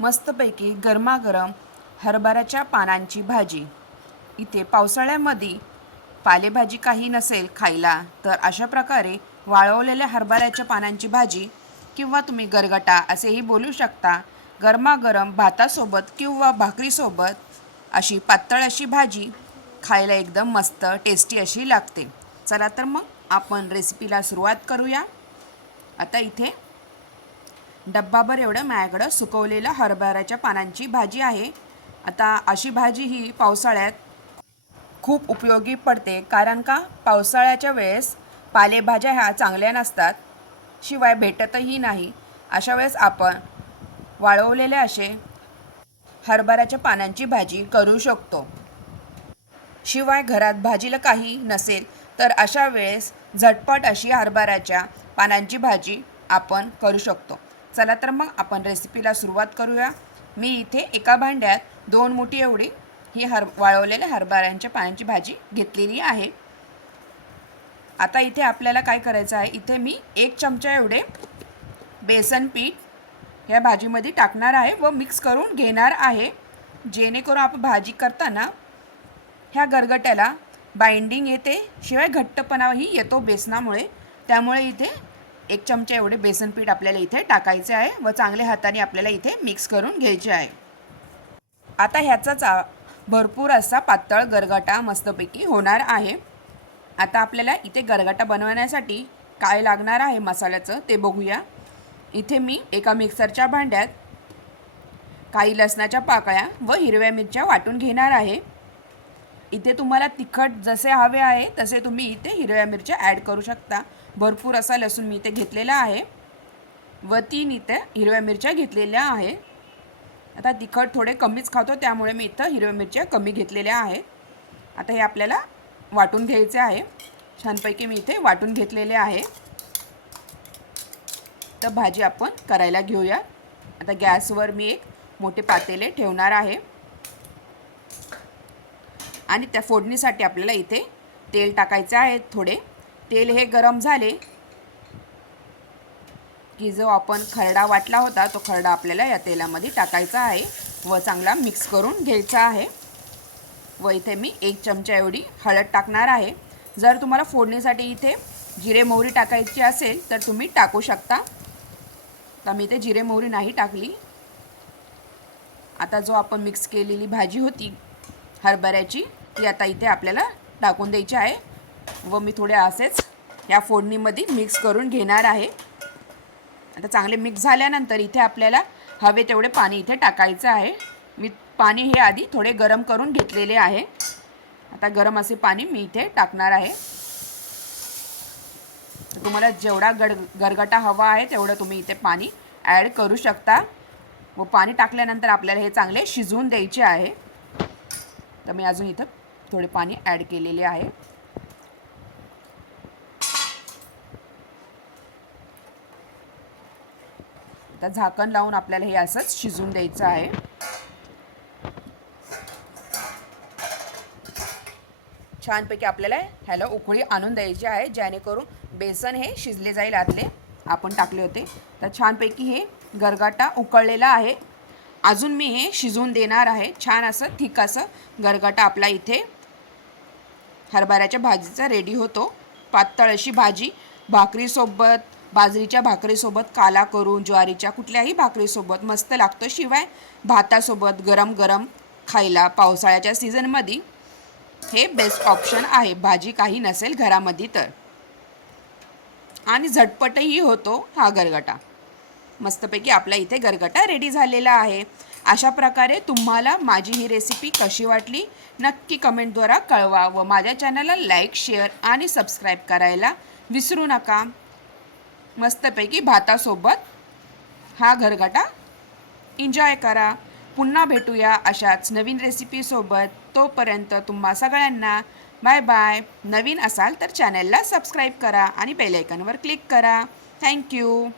मस्तपैकी गरमागरम हरभऱ्याच्या पानांची भाजी. इथे पावसाळ्यामध्ये पालेभाजी काही नसेल खायला तर अशा प्रकारे वाळवलेल्या हरभऱ्याच्या पानांची भाजी किंवा तुम्ही गरगटा असेही बोलू शकता गरमागरम भातासोबत किंवा भाकरीसोबत अशी पातळ अशी भाजी खायला एकदम मस्त टेस्टी अशी लागते. चला तर मग आपण रेसिपीला सुरुवात करूया. आता इथे डब्बाभर एवढं माझ्याकडं सुकवलेलं हरभऱ्याच्या पानांची भाजी आहे. आता अशी भाजी ही पावसाळ्यात खूप उपयोगी पडते. कारण का? पावसाळ्याच्या वेळेस पालेभाज्या ह्या चांगल्या नसतात. शिवाय भेटतही नाही. अशा वेळेस आपण वाळवलेले असे हरभऱ्याच्या पानांची भाजी करू शकतो. शिवाय घरात भाजीला काही नसेल तर अशा वेळेस झटपट अशी हरभऱ्याच्या पानांची भाजी आपण करू शकतो. चला तर मग आपण रेसिपीला सुरुवात करूया. मी इथे एका भांड्यात दोन मोठी एवढी ही हर वाळवलेल्या हरभऱ्यांच्या पाण्याची भाजी घेतलेली आहे. आता इथे आपल्याला काय करायचं आहे इथे मी एक चमचा एवढे बेसन पीठ या भाजीमध्ये टाकणार आहे व मिक्स करून घेणार आहे. जेणेकरून आपण भाजी करताना ह्या गरगट्याला बाइंडिंग येते शिवाय घट्टपणाही येतो बेसनामुळे. त्यामुळे इथे एक चमचा एवढे बेसन पीठ आपल्याला इथे टाकायचे आहे व चांगल्या हाताने आपल्याला इथे मिक्स करून घ्यायचे आहे. आता ह्याचाच भरपूर असा पातळ गरगटा मस्तपैकी होणार आहे. आता आपल्याला इथे गरगटा बनवण्यासाठी काय लागणार आहे मसाल्याचं ते बघूया. इथे मी एका मिक्सरच्या भांड्यात काही लसणाच्या पाकळ्या व हिरव्या मिरच्या वाटून घेणार आहे. इथे तुम्हाला तिखट जसे हवे आहे तसे तुम्ही इथे हिरव्या मिरच्या ॲड करू शकता. भरपूर असा लसूण मी इथे घेतलेला आहे. व तीन इथे हिरव्या मिरच्या घेतलेल्या आहे. आता तिखट थोडे कमीच खातो त्यामुळे मी इथं हिरव्या मिरच्या कमी घेतलेल्या आहेत आता हे आपल्याला वाटून घ्यायचे आहे. छानपैकी मी इथे वाटून घेतलेले आहे. तर भाजी आपण करायला घेऊया. आता गॅसवर मी एक मोठे पातेले ठेवणार आहे. आणि त्या फोडणीसाठी आपल्याला इथे तेल टाकायचं आहे थोडे. तेल हे गरम झाले की जो आपण खरडा वाटला होता तो खरडा आपल्याला या तेलामध्ये टाकायचा आहे व चांगला मिक्स करून घ्यायचा आहे. व इथे मी एक चमचा एवढी हळद टाकणार आहे. जर तुम्हाला फोडणीसाठी इथे जिरे मोहरी टाकायची असेल तर तुम्ही टाकू शकता. तर मी इथे जिरे मोहरी नाही टाकली. आता जो आपण मिक्स केलेली भाजी होती हरभऱ्याची ती आता इथे आपल्याला टाकून द्यायची आहे. व मी थोडे असेच या फोडणीमध्ये मिक्स करून घेणार आहे. आता चांगले मिक्स झाल्यानंतर इथे आपल्याला हवे तेवढे पाणी इथे टाकायचं आहे. मी पाणी हे आधी थोडे गरम करून घेतलेले आहे. आता गरम असे पाणी मी इथे टाकणार आहे. तर तुम्हाला जेवढा गड गरगटा हवा आहे तेवढं तुम्ही इथे पाणी ॲड करू शकता. व पाणी टाकल्यानंतर आपल्याला हे चांगले शिजवून द्यायचे आहे. तर मी अजून इथं थोडे पाणी ॲड केलेले आहे. आता झाकण लावून आपल्याला हे असंच शिजवून द्यायचं आहे. छानपैकी आपल्याला ह्याला उकळी आणून द्यायची आहे जेणेकरून बेसन हे शिजले जाईल आतले. आपण टाकले होते. तर छानपैकी हे गरगाटा उकळलेला आहे. अजून मी हे शिजवून देणार आहे. छान असं थिक असं गरगाटा आपला इथे हरभऱ्याच्या भाजीचा रेडी होतो. पातळ अशी भाजी भाकरीसोबत बाजरीच्या भाकरीसोबत काला करून ज्वारीच्या कुठल्याही भाकरीसोबत मस्त लागतं. शिवाय भातासोबत गरम गरम खायला पावसाळ्याच्या सीझनमध्ये हे बेस्ट ऑप्शन आहे. भाजी काही नसेल घरामध्ये तर. आणि झटपटही होतो हा गरगटा. मस्तपैकी आपला इथे गरगटा रेडी झालेला आहे. अशा प्रकारे तुम्हाला माझी ही रेसिपी कशी वाटली नक्की कमेंटद्वारा कळवा व माझ्या चॅनलला लाईक शेअर आणि सबस्क्राईब करायला विसरू नका. मस्तपैकी भातासोबत हा घरगाटा एन्जॉय करा. पुन्हा भेटूया अशाच नवीन रेसिपीसोबत तोपर्यंत तुम्हा सगळ्यांना बाय बाय नवीन असाल तर चॅनलला सबस्क्राईब करा आणि बेलायकनवर क्लिक करा. थँक्यू